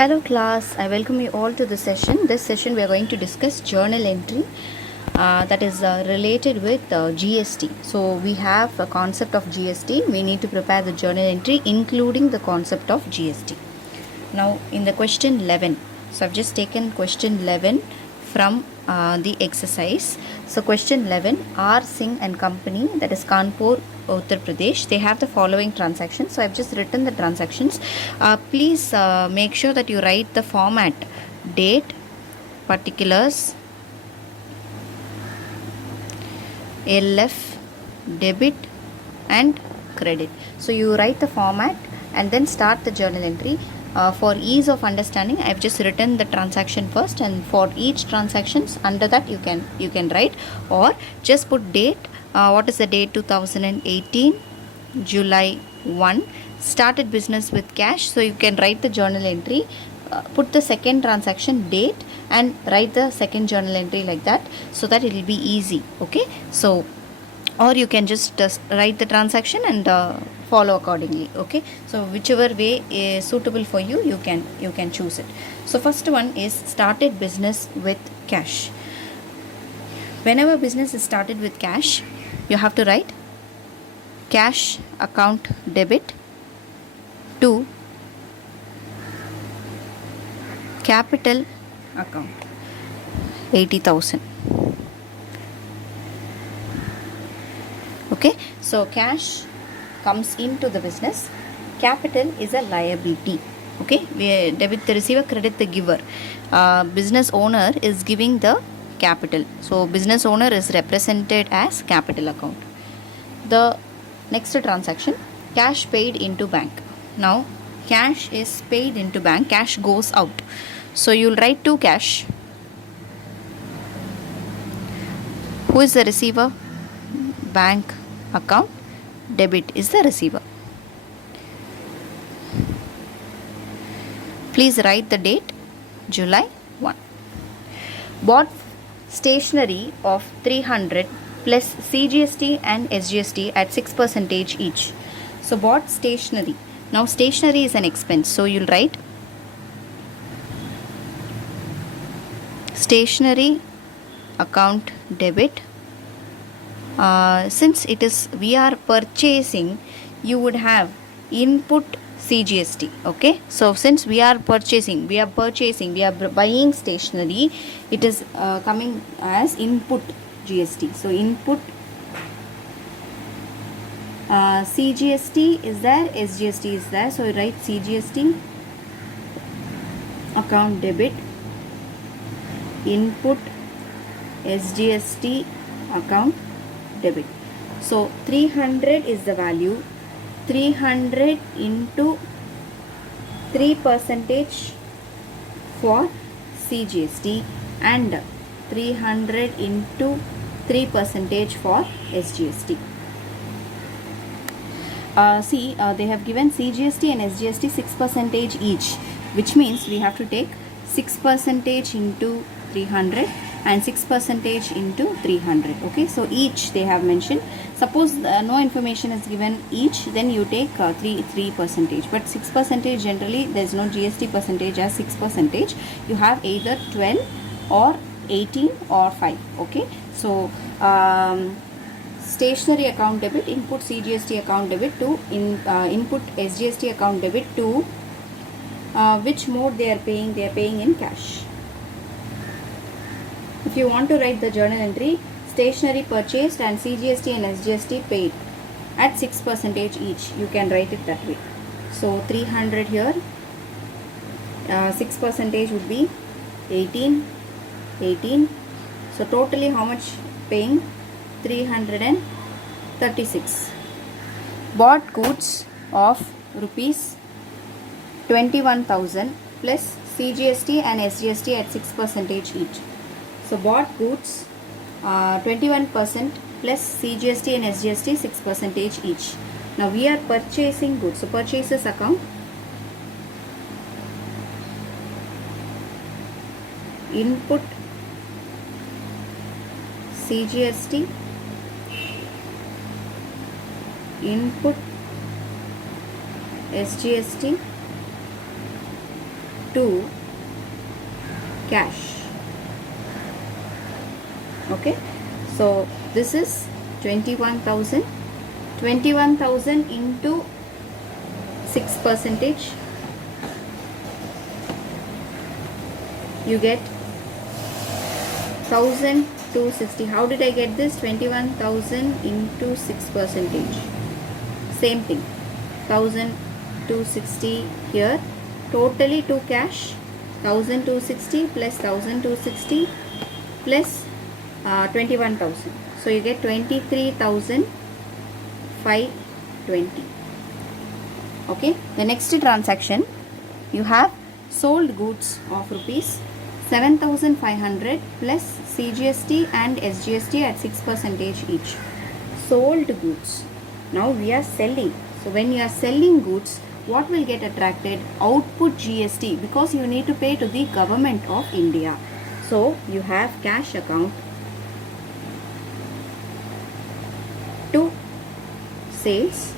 Hello class, I welcome you all to the session. This session we are going to discuss journal entry that is related with GST. So we have a concept of GST. We need to prepare the journal entry including the concept of GST. Now in the question 11, so I've just taken question 11 from the exercise. So question 11, R Singh and Company, that is Kanpur, Uttar Pradesh, they have the following transactions. So I've just written the transactions. Please make sure that you write the format: date, particulars, LF, debit and credit. So you write the format and then start the journal entry. For ease of understanding, I've just written the transaction first, and for each transactions under that you can write, or just put date. What is the date? 2018 July 1, started business with cash. So you can write the journal entry, put the second transaction date and write the second journal entry like that, so that it will be easy. Okay, so or you can just write the transaction and follow accordingly. Okay, so whichever way is suitable for you, you can choose it. So first one is started business with cash. Whenever business is started with cash, you have to write cash account debit to capital account 80,000. Okay, so cash comes into the business, capital is a liability. Okay, we debit the receiver, credit the giver. Business owner is giving the capital, so business owner is represented as capital account. The next transaction, cash paid into bank. Now cash is paid into bank, cash goes out, so you'll write to cash. Who is the receiver? Bank account, debit is the receiver. Please write the date July 1. Bought stationery of 300 plus CGST and SGST at 6% each. So bought stationery. Now stationery is an expense, so you'll write stationery account debit. Since it is we are purchasing, you would have input CGST. Okay, so since we are purchasing, we are buying stationery, it is coming as input GST. So input CGST is there, SGST is there, so you write CGST account debit, input SGST account debit. So 300 is the value, 300 into 3% for CGST and 300 into 3% for SGST. They have given CGST and SGST 6% each, which means we have to take 6% into 300 and 6% into 300. Okay, so each they have mentioned. Suppose no information is given each, then you take 3%, but 6% generally there is no GST percentage as 6%. You have either 12 or 18 or 5. Okay, so stationery account debit, input CGST account debit to input SGST account debit to which mode they are paying in cash. If you want to write the journal entry, stationery purchased and CGST and SGST paid at 6% each, you can write it that way. So 300 here, 6% would be 18. So totally how much paying? 336. Bought goods of rupees 21,000 plus CGST and SGST at 6% each. So bought goods 21% plus CGST and SGST 6% each. Now we are purchasing goods, so purchases account, input CGST, input SGST to cash. Okay, so this is 21,000. 21,000 into 6%, you get 1,260. How did I get this? 21,000 into 6%. Same thing. 1,260 here. Totally to cash. 1,260 plus 1,260 plus 21,000. So you get 23,520. Okay. The next transaction, you have sold goods of rupees 7,500 plus CGST and SGST at 6% each. Sold goods. Now we are selling. So when you are selling goods, what will get attracted? Output GST, because you need to pay to the government of India. So you have cash account to sales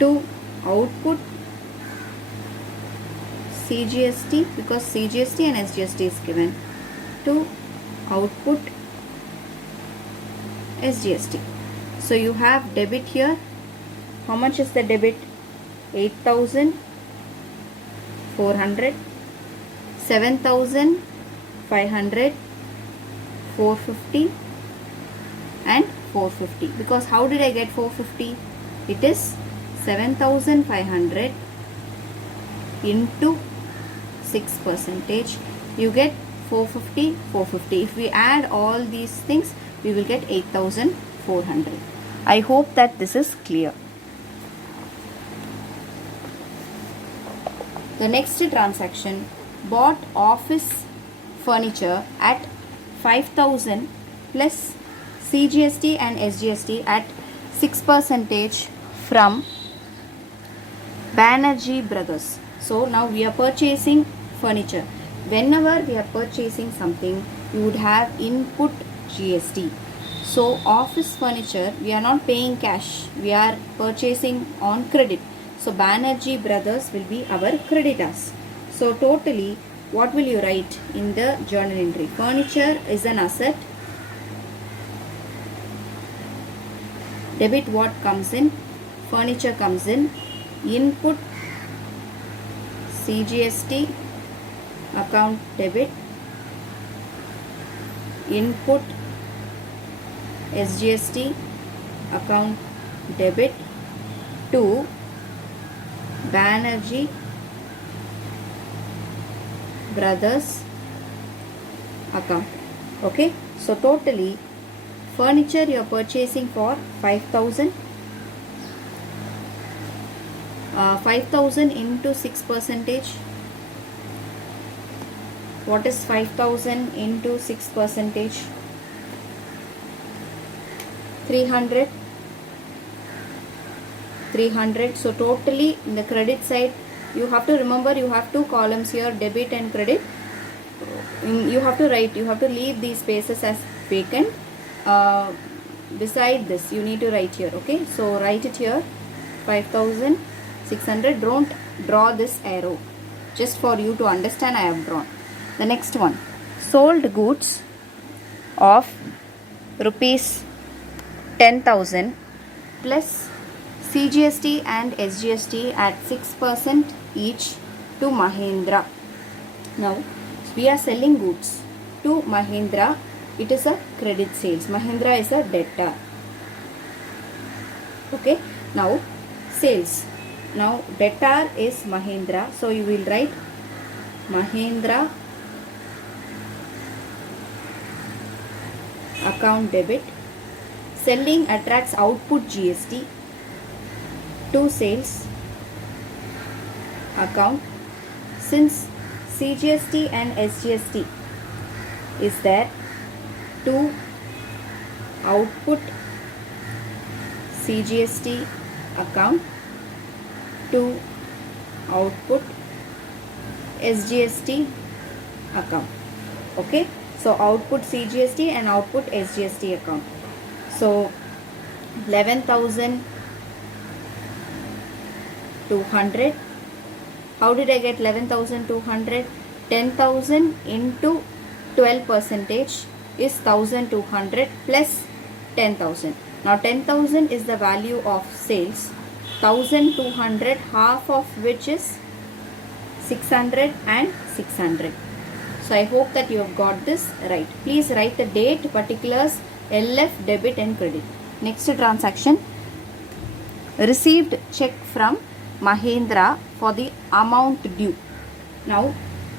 to output CGST, because CGST and SGST is given, to output SGST. So you have debit here. How much is the debit? 8,400, 7,500, 450 and 450. Because how did I get 450? It is 7,500 into 6%. You get 450, 450. If we add all these things, we will get 8,400. I hope that this is clear. The next transaction, bought office furniture at 5,000 plus CGST and SGST at 6% from Banerjee Brothers. So now we are purchasing furniture. Whenever we are purchasing something, you would have input GST. So office furniture, we are not paying cash. We are purchasing on credit. So Banerjee Brothers will be our creditors. So totally, what will you write in the journal entry? Furniture is an asset. Debit what comes in? Furniture comes in. Input CGST account debit. Input SGST account debit to Banerjee Brothers account. Okay, so totally furniture you are purchasing for 5,000. 5,000 into 6%. What is 5,000 into 6%? 300. 300. So totally in the credit side, you have to remember, you have two columns here, debit and credit. You have to write, you have to leave these spaces as vacant. Beside this, you need to write here. Okay, so write it here, 5,600. Don't draw this arrow, just for you to understand I have drawn. The next one, sold goods of rupees 10,000 plus CGST and SGST at 6% each to Mahindra. Now we are selling goods to Mahindra. It is a credit sales. Mahindra is a debtor. Okay, now sales. Now debtor is Mahindra, so you will write Mahindra account debit. Selling attracts output GST to sales account. Since CGST and SGST is there, to output CGST account to output SGST account. Okay, so output CGST and output SGST account. So 11,200 How did I get 11,200? 10,000 into 12 percentage is 1,200 plus 10,000. Now 10,000 is the value of sales. 1,200, half of which is 600 and 600. So I hope that you have got this right. Please write the date, particulars, LF, debit and credit. Next transaction. Received check from Mahindra for the amount due. Now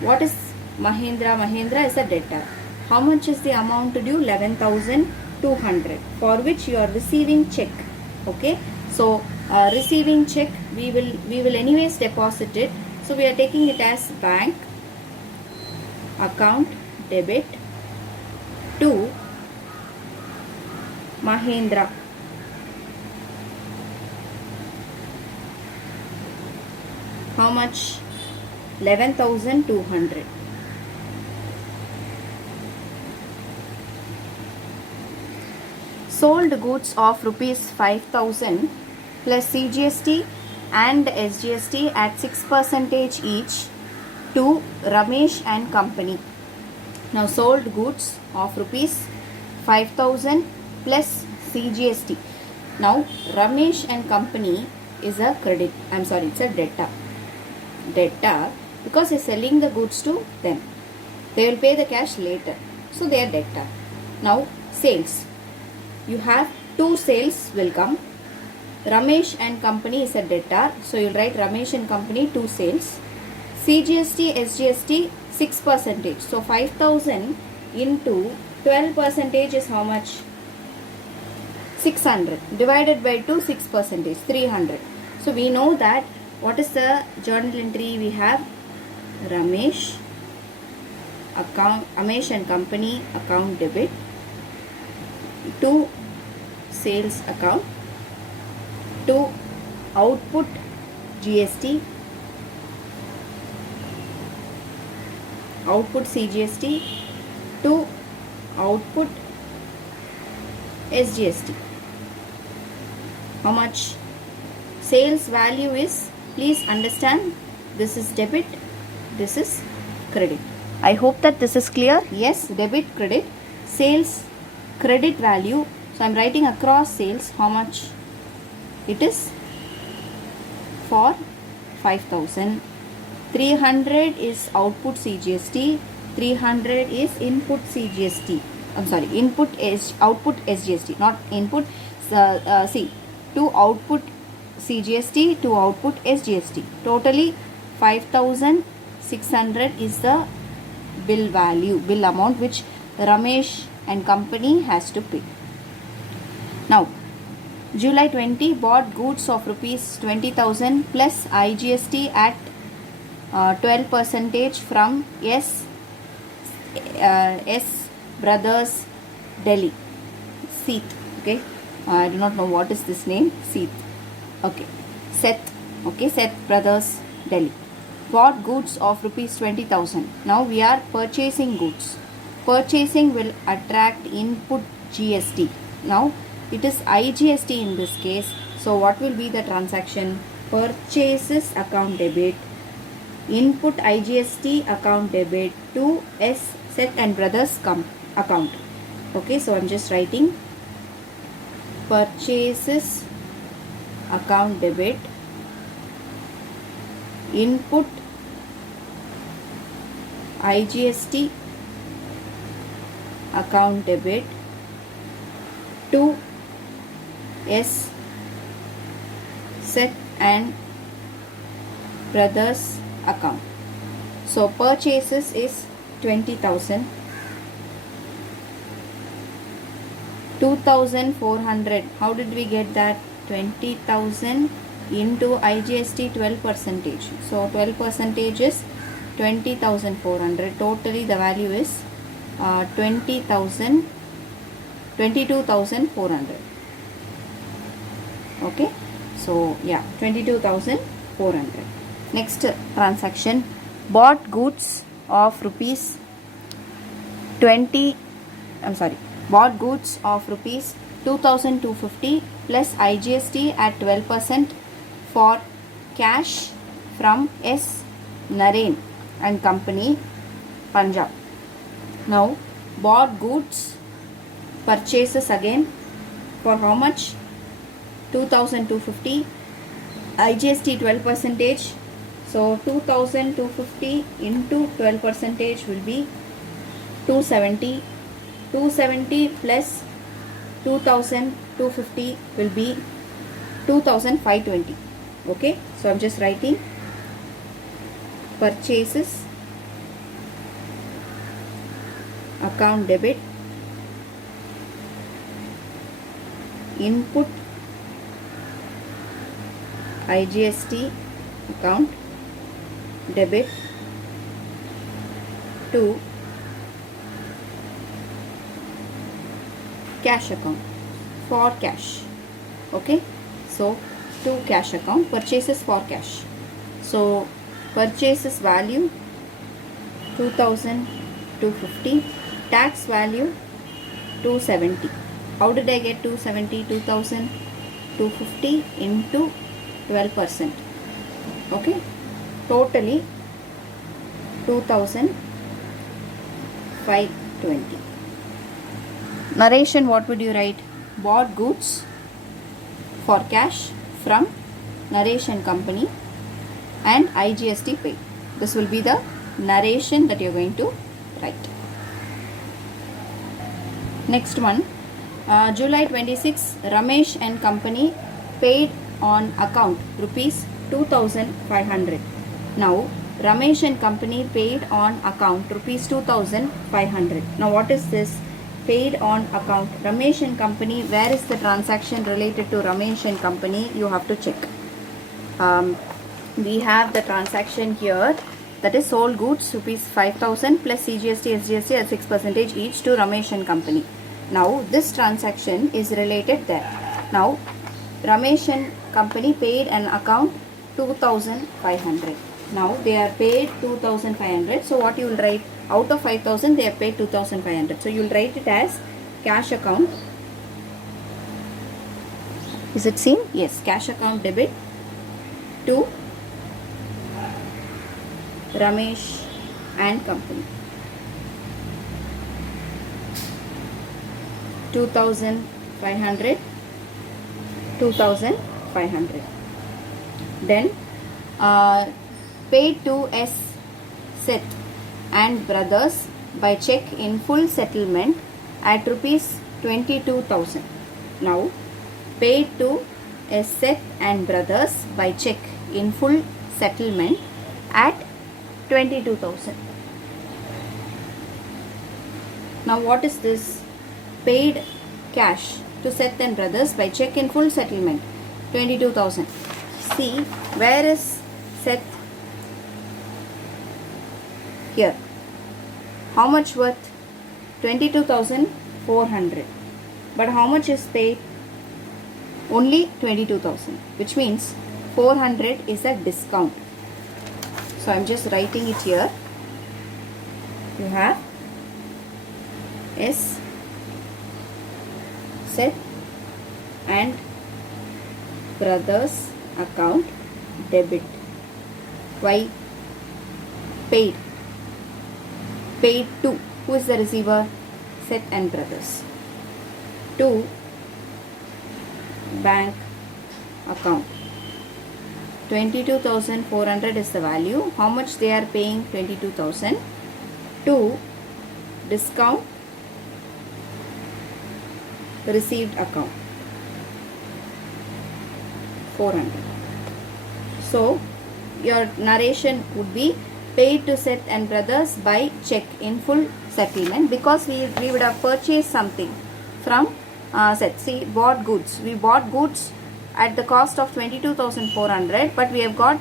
what is Mahindra? Mahindra is a debtor. How much is the amount due? 11,200, for which you are receiving check. Okay, so receiving check, we will anyways deposit it. So we are taking it as bank account debit to Mahindra. How much? 11,200. Sold goods of rupees 5,000 plus CGST and SGST at 6% each to Ramesh and company. Now sold goods of rupees 5,000 plus CGST. Now Ramesh and company is a credit. It's a debtor. Debtor because he's selling the goods to them. They will pay the cash later. So they are debtor. Now sales. You have two sales will come. Ramesh and company is a debtor. So you'll write Ramesh and company two sales. CGST, SGST 6%. So 5,000 into 12% is how much? 600 divided by 2, 6%, 300. So we know that what is the journal entry we have? Ramesh and company account debit to sales account to output GST, output CGST to output SGST. How much? Sales value is, please understand, this is debit, this is credit. I hope that this is clear. Yes, debit, credit, sales, credit value. So I am writing across sales how much it is for 5,000. 300 is output CGST, 300 is input CGST. Output SGST, not input. See, to output CGST to output SGST. Totally 5,600 is the bill amount which Ramesh and company has to pay. Now, July 20 bought goods of rupees 20,000 plus IGST at 12% from S Brothers Delhi. Seeth. Okay, I do not know what is this name. Seeth. Okay, Seth. Okay, Seth Brothers Delhi. Bought goods of rupees 20,000. Now we are purchasing goods. Purchasing will attract input GST. Now it is IGST in this case. So what will be the transaction? Purchases account debit, input IGST account debit to S Seth and Brothers account. Okay, so I'm just writing purchases account debit, input IGST account debit to S Seth and Brothers account. So purchases is 20,000. 2,400. How did we get that? 20,000 into IGST 12%. So 12% is 20,400. Totally the value is 22,400. Okay. So yeah, 22,400. Next transaction. Bought goods of rupees 2,250 plus IGST at 12% for cash from S Narain and Company, Punjab. Now bought goods, purchases again for how much? 2250. IGST 12 percentage. So 2250 into 12 percentage will be 270. 270 plus 2250 will be 2520. Okay, so I'm just writing purchases account debit, input IGST account debit to cash account for cash. Okay, so to cash account, purchases for cash. So purchases value 2250, tax value 270. How did I get 270? 2250 into 12%. Okay, totally 2520. Narration, what would you write? Bought goods for cash from Narration Company and IGST paid. This will be the narration that you are going to write. Next one, July 26, Ramesh and Company paid on account rupees 2500. Now Ramesh and Company paid on account rupees 2500. Now what is this? Paid on account. Ramesh and Company, where is the transaction related to Ramesh and Company? You have to check. We have the transaction here, that is sold goods rupees 5000 plus CGST, SGST at 6% each to Ramesh and Company. Now this transaction is related there. Now Ramesh and Company paid an account 2500. Now they are paid 2500. So what you will write? Out of 5000 they are paid 2500. So you will write it as cash account. Is it seen? Yes, cash account debit to Ramesh and Company. 2500. 2500. Then paid to S. Seth and Brothers by check in full settlement at rupees 22,000. Now paid to S. Seth and Brothers by check in full settlement at 22,000. Now what is this? Paid cash to Seth and Brothers by check in full settlement 22,000. See, where is Seth? Here. How much worth? 22,400. But how much is paid? Only 22,000, which means 400 is a discount. So I'm just writing it here. You have S. Seth and Brothers account debit. Why? Paid. Paid to. Who is the receiver? Seth and Brothers. To bank account. 22,400 is the value. How much they are paying? 22,000. To discount received account 400. So your narration would be paid to Seth and Brothers by check in full settlement, because we would have purchased something from Seth. See, bought goods. We bought goods at the cost of 22,400, but we have got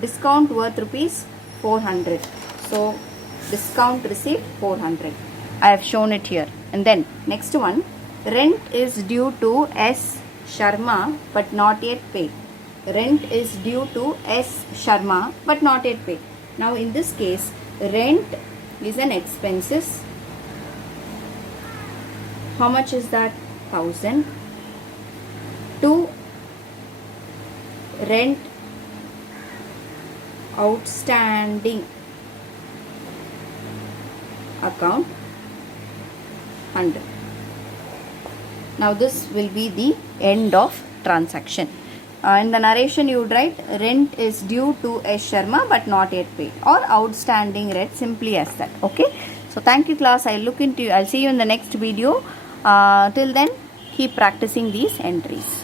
discount worth rupees 400. So discount received 400. I have shown it here. And then next one, rent is due to S. Sharma but not yet paid. Rent is due to S. Sharma but not yet paid. Now in this case, rent is an expenses. How much is that? 1000. To rent outstanding account 100. Now this will be the end of transaction. In the narration you would write rent is due to S. Sharma but not yet paid, or outstanding rent, simply as that. Okay. So thank you class. I'll see you in the next video. Till then keep practicing these entries.